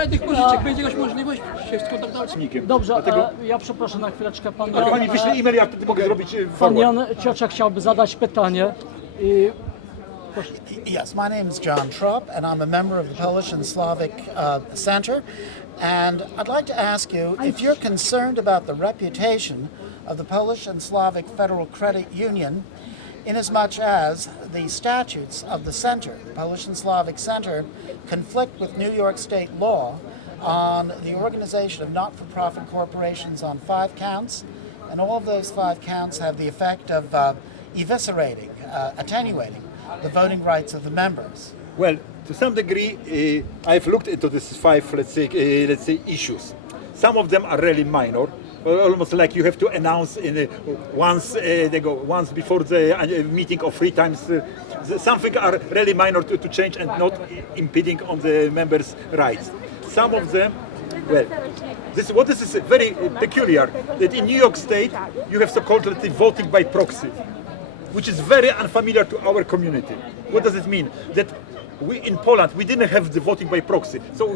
radnych pożyczek będzie jakaś możliwość się skontaktować z nikim. Dobrze, ja przepraszam na chwileczkę, pan Ale Jan, pani wyśle e-mail, ja wtedy mogę zrobić pan forward. Jan Ciocia chciałby zadać pytanie. I Yes, my name is John Trop, and I'm a member of the Polish and Slavic Center. And I'd like to ask you if you're concerned about the reputation of the Polish and Slavic Federal Credit Union, inasmuch as the statutes of the center, the Polish and Slavic Center, conflict with New York state law on the organization of not-for-profit corporations on 5 counts, and all of those 5 counts have the effect of eviscerating, attenuating the voting rights of the members. Well, to some degree, I've looked into these 5, let's say, issues. Some of them are really minor, almost like you have to announce once before the meeting or 3 times. Something are really minor to change and not impeding on the members' rights. Some of them, well, this is very peculiar, that in New York State you have so-called voting by proxy, which is very unfamiliar to our community. What does it mean? That we in Poland, we didn't have the voting by proxy. So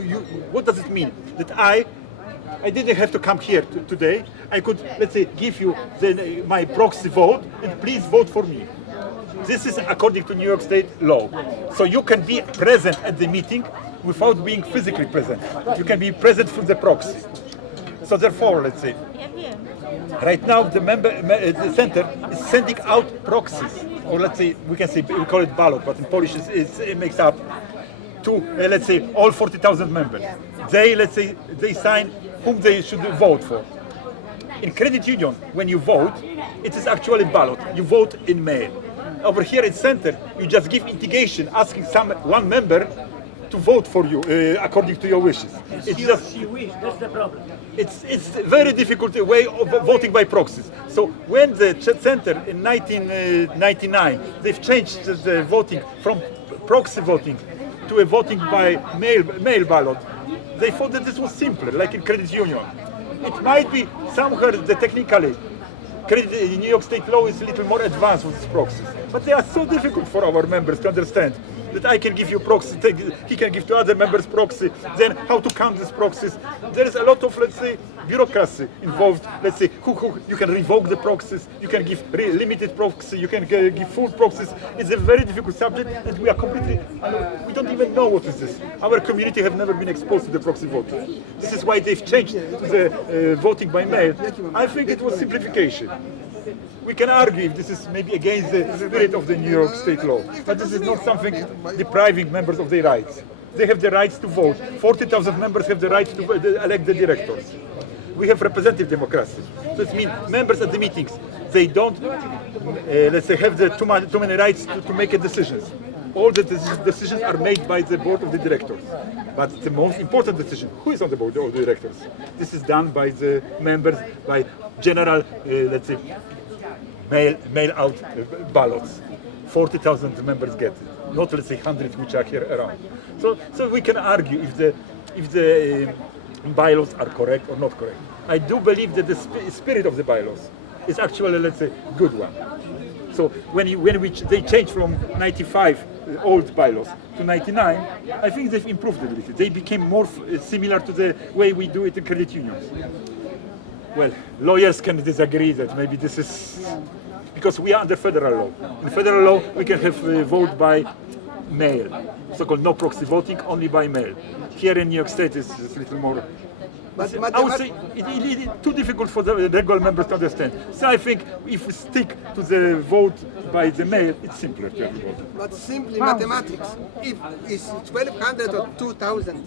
what does it mean? That I didn't have to come here today. I could, let's say, give you my proxy vote and please vote for me. This is according to New York State law. So you can be present at the meeting without being physically present. You can be present through the proxy. So therefore, let's say, right now the center is sending out proxies, or let's say, we call it ballot, but in Polish it makes up to, let's say, all 40,000 members. They sign whom they should vote for. In credit union, when you vote, it is actually ballot. You vote in mail. Over here in center, you just give indication asking one member to vote for you according to your wishes. It's just That's the problem. it's very difficult way of voting by proxies. So when the center in 1999 they've changed the voting from proxy voting to a voting by mail ballot, they thought that this was simpler, like in credit union. It might be somewhere the technically New York State law is a little more advanced with these proxies, but they are so difficult for our members to understand that I can give you proxy, he can give to other members proxy, then how to count these proxies. There is a lot of, let's say, bureaucracy involved. Let's say, you can revoke the proxies, you can give limited proxy, you can give full proxies. It's a very difficult subject, and we are completely, we don't even know what is this. Our community have never been exposed to the proxy voting. This is why they've changed to the voting by mail. I think it was simplification. We can argue if this is maybe against the spirit of the New York State law, but this is not something depriving members of their rights. They have the rights to vote. 40,000 members have the right to elect the directors. We have representative democracy. So it means members at the meetings, they don't, let's say, have too many rights to make decisions. All the decisions are made by the board of the directors. But the most important decision, who is on the board of the directors? This is done by the members, by general, let's say, mail out ballots. 40,000 members get it, not let's say 100 which are here around. So we can argue if the bylaws are correct or not correct. I do believe that the spirit of the bylaws is actually, let's say, good one. So when they changed from 95 old bylaws to 99, I think they've improved a little. They became more similar to the way we do it in credit unions. Well, lawyers can disagree that maybe this is because we are under federal law. In federal law, we can have vote by mail, so-called no proxy voting, only by mail. Here in New York State, it's a little more. I would say it's too difficult for the regular members to understand. So I think if we stick to the vote by the mail, it's simpler to everybody. But simply mathematics. If it's 1,200 or 2,000,